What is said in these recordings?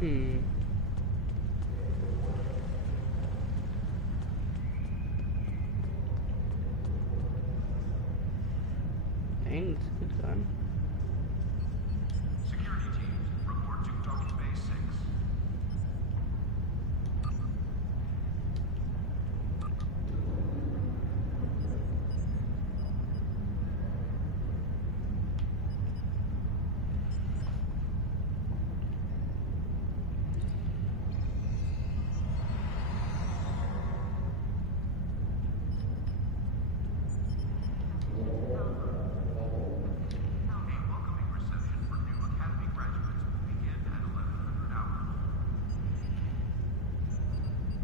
Hmm. Dang, it's a good gun. Security teams, report to Token Base 6. A welcoming reception for new Academy graduates will begin at 1100 hours. Condition Alpha. Repeat. Condition Alpha.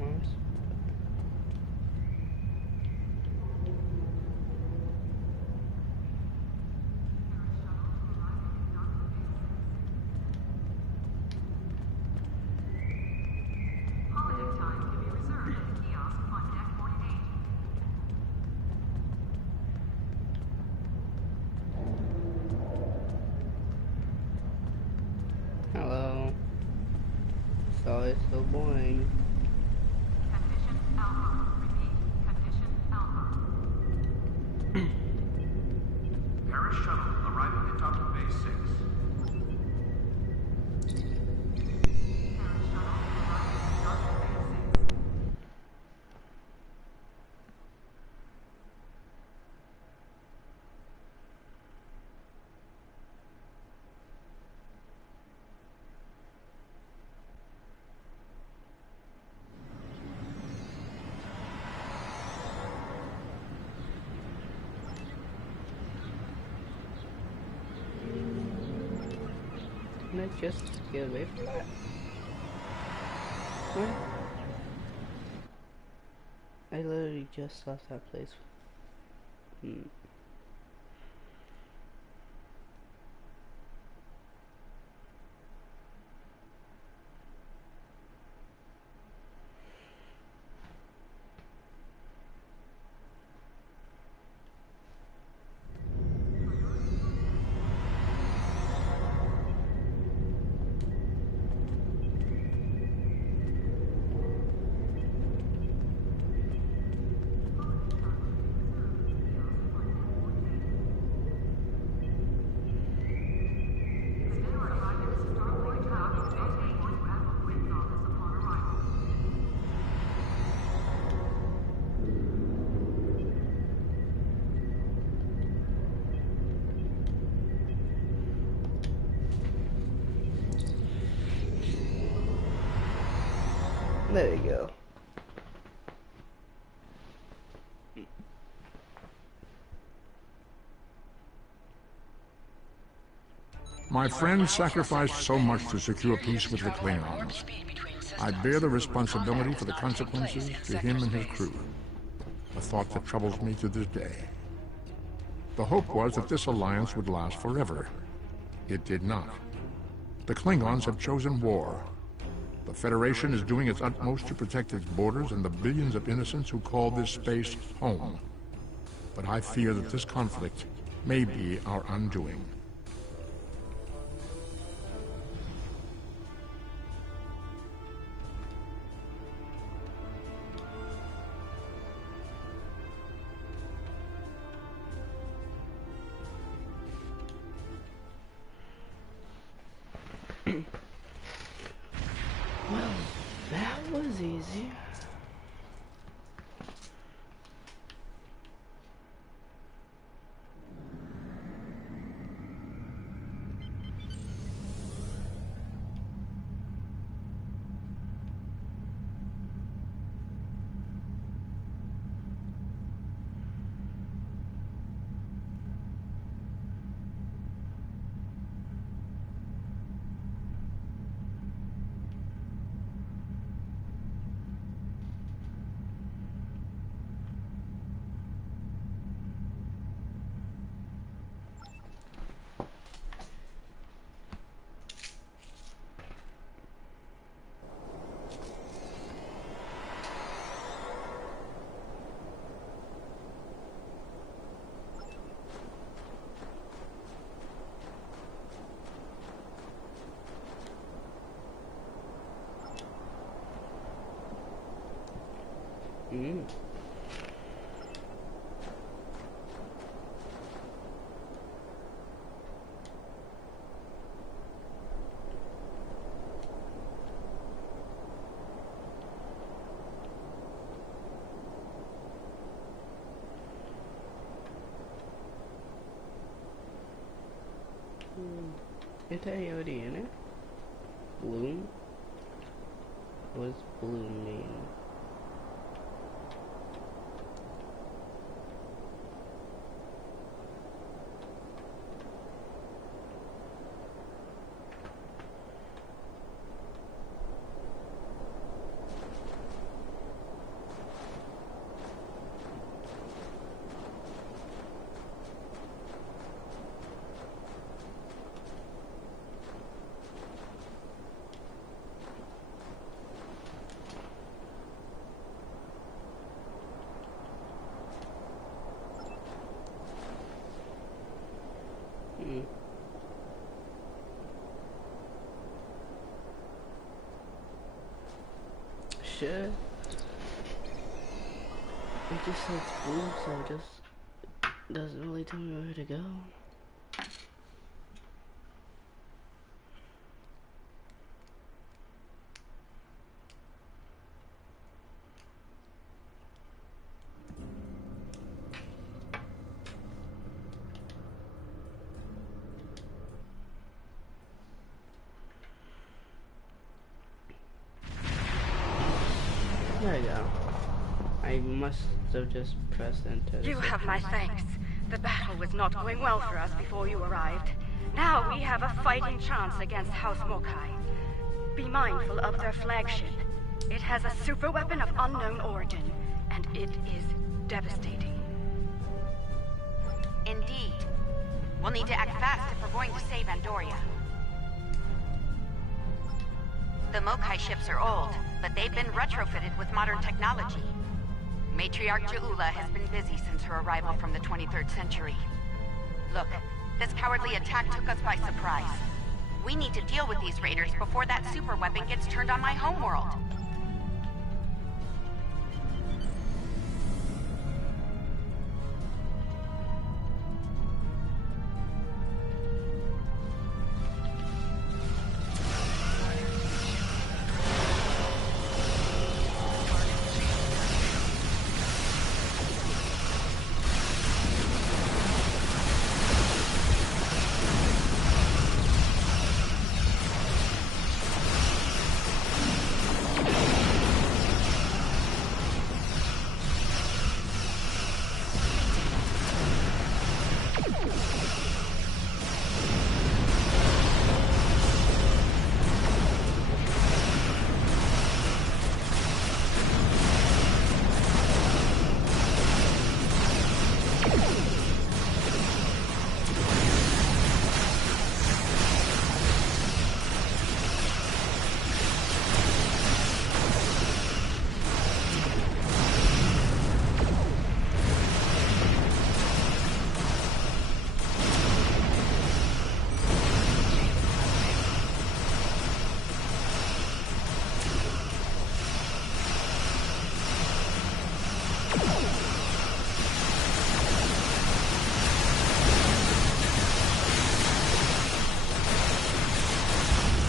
Mouse. Holiday time can be reserved at the kiosk on deck 48. Hello. Sorry, it's so boring. Condition Alpha. Repeat. Condition Alpha. Paris shuttle arriving at Token Base 6. Paris shuttle arriving at Token Base 6. Can I just get away from that? What? I literally just left that place. Hmm. Holiday time can be reserved at the kiosk on deck There you go. My friend sacrificed so much to secure peace with the Klingons. I bear the responsibility for the consequences to him and his crew. A thought that troubles me to this day. The hope was that this alliance would last forever. It did not. The Klingons have chosen war. The Federation is doing its utmost to protect its borders and the billions of innocents who call this space home. But I fear that this conflict may be our undoing. Well, that was easy. Mm. Is that already in it? Bloom? What does bloom mean? Sure. It just says blue, so it just doesn't really tell me where to go. There you go. I must have just pressed enter. You have my thanks. The battle was not going well for us before you arrived. Now we have a fighting chance against House Mokai. Be mindful of their flagship. It has a super weapon of unknown origin, and it is devastating. Indeed. We'll need to act fast if we're going to save Andoria. The Mokai ships are old, but they've been retrofitted with modern technology. Matriarch Ja'ula has been busy since her arrival from the 23rd century. Look, this cowardly attack took us by surprise. We need to deal with these raiders before that super weapon gets turned on my homeworld.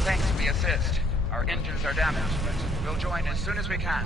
Thanks for the assist. Our engines are damaged, but we'll join as soon as we can.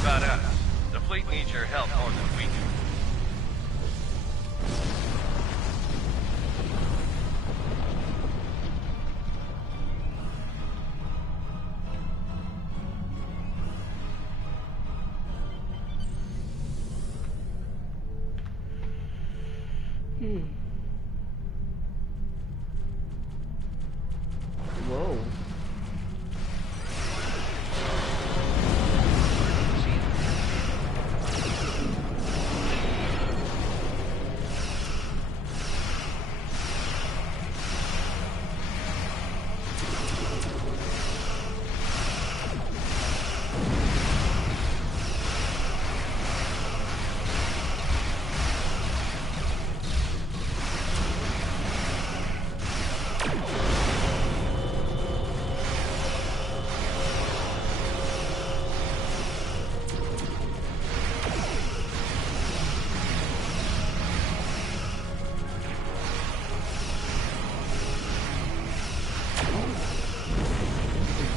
About us. The fleet needs your help more than we do. Whoa.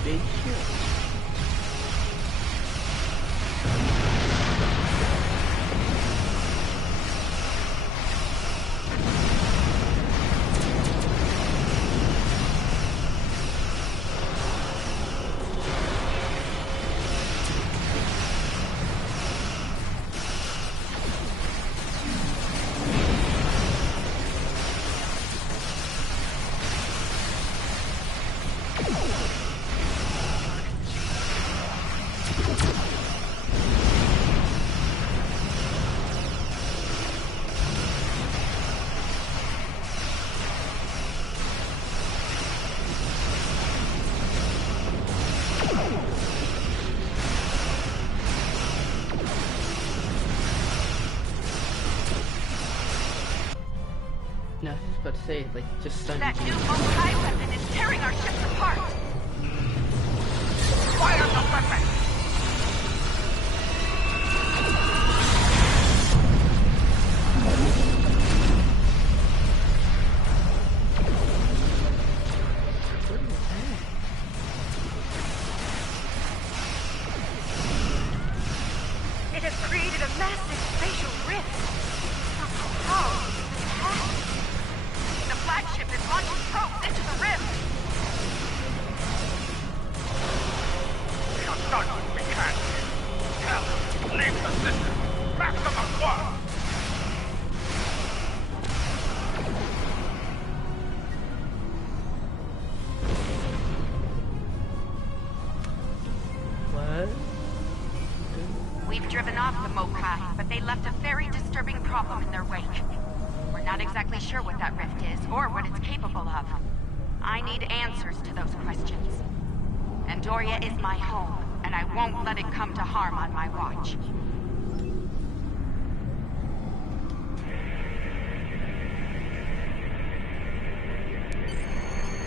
Big ship. No, I was about to say, like, just stun That you. new Mokai weapon is tearing our ships apart! Fire the weapon! It has created a massive spatial rift. How? The flagship is launching probes into the rift. We have done what we can. Hell, leave the system. Back to the squad. What? We've driven off the Mokai, but they left a very disturbing problem in their wake. We're not exactly sure what that rift is, or what it's capable of. I need answers to those questions. Andoria is my home, and I won't let it come to harm on my watch.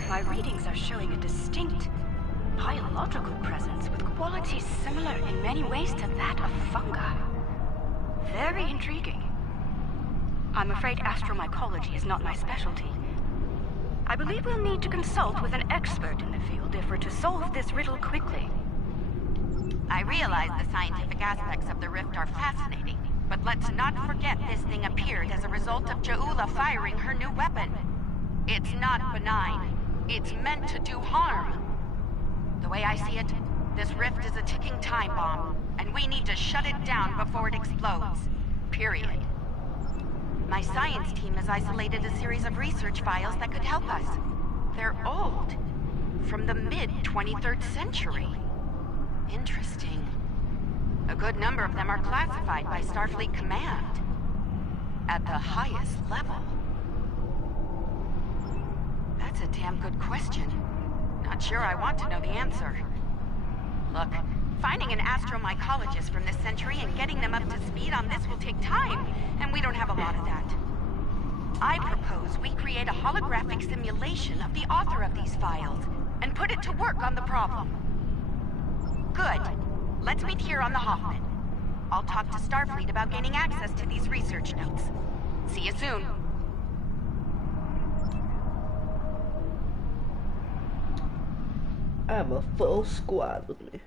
My readings are showing a distinct biological presence with qualities similar in many ways to that of fungi. Very intriguing. I'm afraid astromycology is not my specialty. I believe we'll need to consult with an expert in the field if we're to solve this riddle quickly. I realize the scientific aspects of the rift are fascinating, but let's not forget this thing appeared as a result of Ja'ula firing her new weapon. It's not benign. It's meant to do harm. The way I see it, this rift is a ticking time bomb, and we need to shut it down before it explodes. Period. My science team has isolated a series of research files that could help us. They're old. From the mid-23rd century. Interesting. A good number of them are classified by Starfleet Command. At the highest level. That's a damn good question. Not sure I want to know the answer. Look, finding an astromycologist from this century and getting them up to speed on this will take time, and we don't have a lot of that. I propose we create a holographic simulation of the author of these files, and put it to work on the problem. Good. Let's meet here on the Hoffman. I'll talk to Starfleet about gaining access to these research notes. See you soon. I have a full squad with me.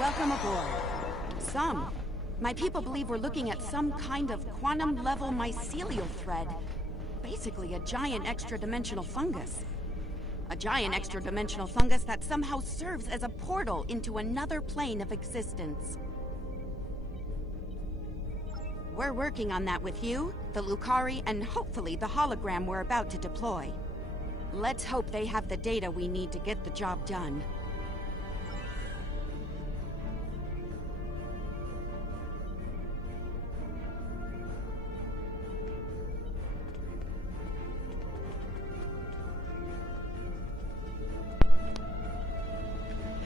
Welcome aboard. My people believe we're looking at some kind of quantum-level mycelial thread. Basically a giant extra-dimensional fungus. A giant extra-dimensional fungus that somehow serves as a portal into another plane of existence. We're working on that with you, the Lukari, and hopefully the hologram we're about to deploy. Let's hope they have the data we need to get the job done.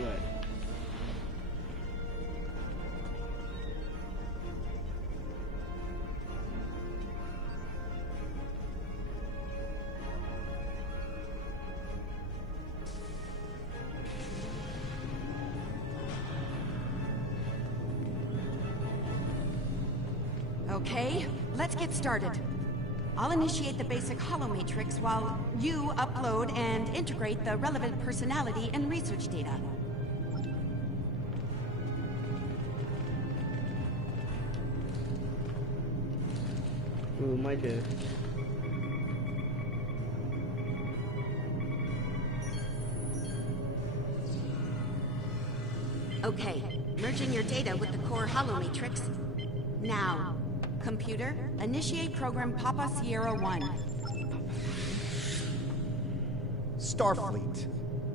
Right. Okay, let's get started. I'll initiate the basic holomatrix while you upload and integrate the relevant personality and research data. Ooh, my dude. Okay, merging your data with the core holomatrix. Now, computer, initiate program Papa Sierra 1. Starfleet.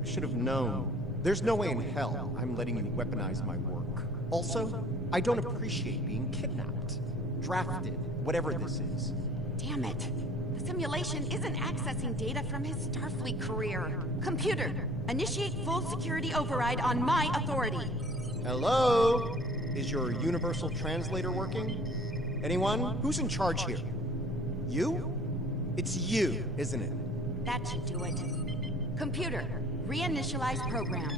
I should have known. There's no way in hell I'm letting you weaponize my work. Also, I don't appreciate being kidnapped, drafted, whatever this is. Damn it. The simulation isn't accessing data from his Starfleet career. Computer, initiate full security override on my authority. Hello? Is your universal translator working? Anyone? Who's in charge here? You? It's you, isn't it? That should do it. Computer, reinitialize program.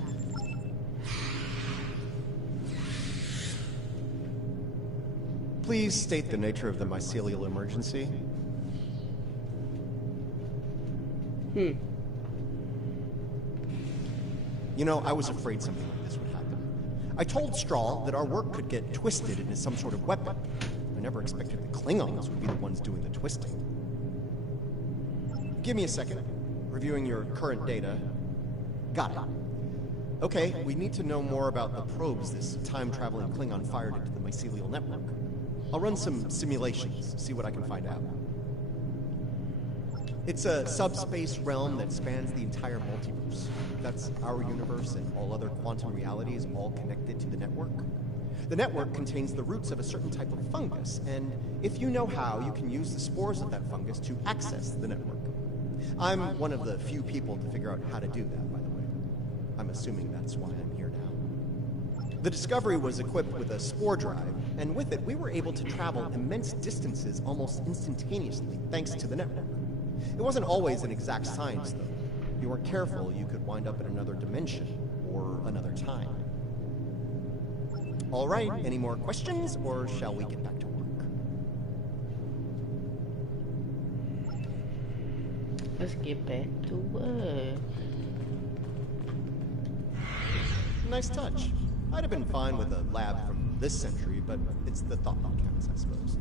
Please state the nature of the mycelial emergency. You know, I was afraid something like this would happen. I told Strahl that our work could get twisted into some sort of weapon. I never expected the Klingons would be the ones doing the twisting. Give me a second. Reviewing your current data. Got it. Okay, we need to know more about the probes this time-traveling Klingon fired into the mycelial network. I'll run some simulations, see what I can find out. It's a subspace realm that spans the entire multiverse. That's our universe, and all other quantum realities all connected to the network. The network contains the roots of a certain type of fungus, and if you know how, you can use the spores of that fungus to access the network. I'm one of the few people to figure out how to do that, by the way. I'm assuming that's why I'm here now. The Discovery was equipped with a spore drive, and with it, we were able to travel immense distances almost instantaneously, thanks to the network. It wasn't always an exact science, though. If you weren't careful, you could wind up in another dimension, or another time. All right, any more questions, or shall we get back to work? Let's get back to work. Nice touch. I'd have been fine with a lab from this century, but it's the thought that counts, I suppose.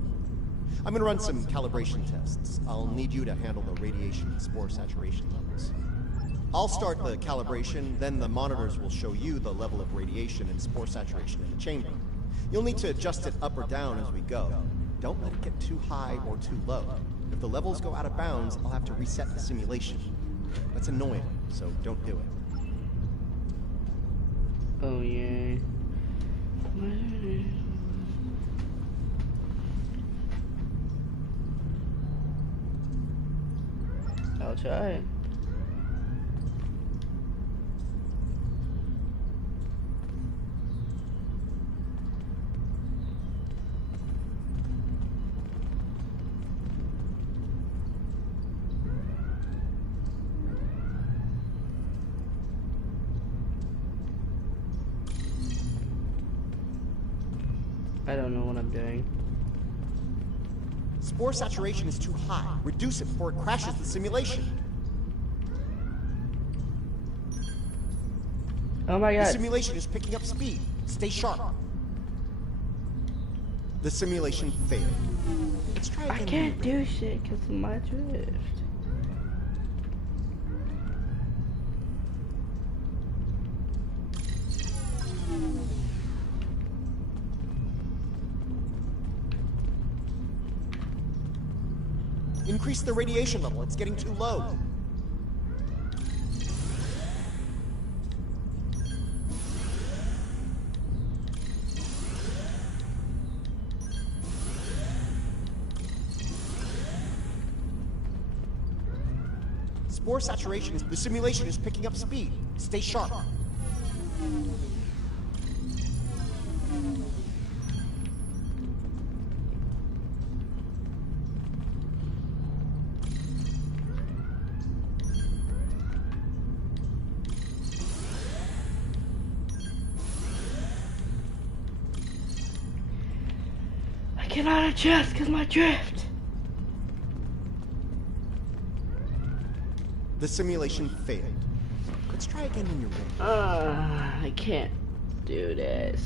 I'm gonna run some calibration tests. I'll need you to handle the radiation and spore saturation levels. I'll start the calibration, then the monitors will show you the level of radiation and spore saturation in the chamber. You'll need to adjust it up or down as we go. Don't let it get too high or too low. If the levels go out of bounds, I'll have to reset the simulation. That's annoying, so don't do it. Oh yeah. I'll try it. I don't know what I'm doing. Spore saturation is too high. Reduce it before it crashes the simulation. Oh my god. The simulation is picking up speed. Stay sharp. The simulation failed. Let's try again. I can't do shit because of my drift. Increase the radiation level. It's getting too low. Spore saturation is... The simulation is picking up speed. Stay sharp. I cannot adjust because my drift. The simulation failed. Let's try again when you're ready. I can't do this.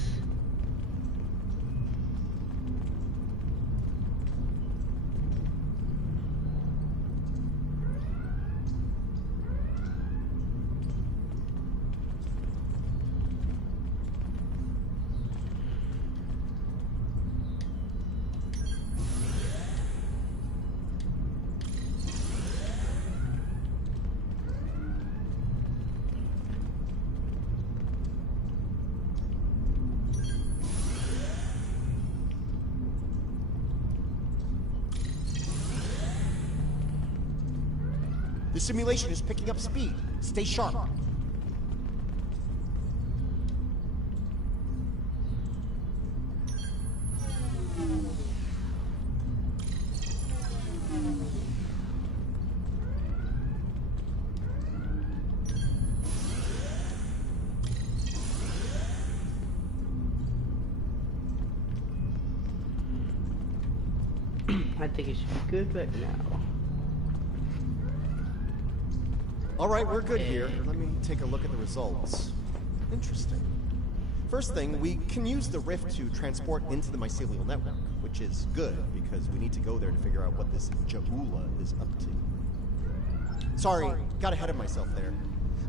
The simulation is picking up speed. Stay sharp. I think it should be good right now. All right, we're good here. Let me take a look at the results. Interesting. First thing, we can use the rift to transport into the mycelial network, which is good because we need to go there to figure out what this Ja'ula is up to. Sorry, got ahead of myself there.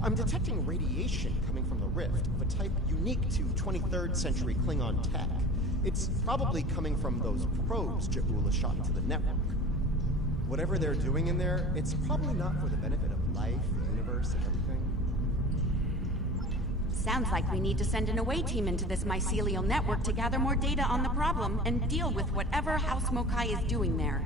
I'm detecting radiation coming from the rift of a type unique to 23rd century Klingon tech. It's probably coming from those probes Ja'ula shot into the network. Whatever they're doing in there, it's probably not for the benefit of life, the universe, and everything. Sounds like we need to send an away team into this mycelial network to gather more data on the problem and deal with whatever House Mokai is doing there.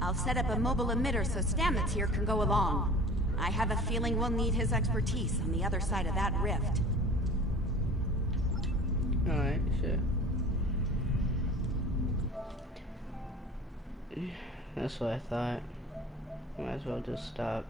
I'll set up a mobile emitter so Stamets here can go along. I have a feeling we'll need his expertise on the other side of that rift. Alright, shit. That's what I thought. Might as well just stop.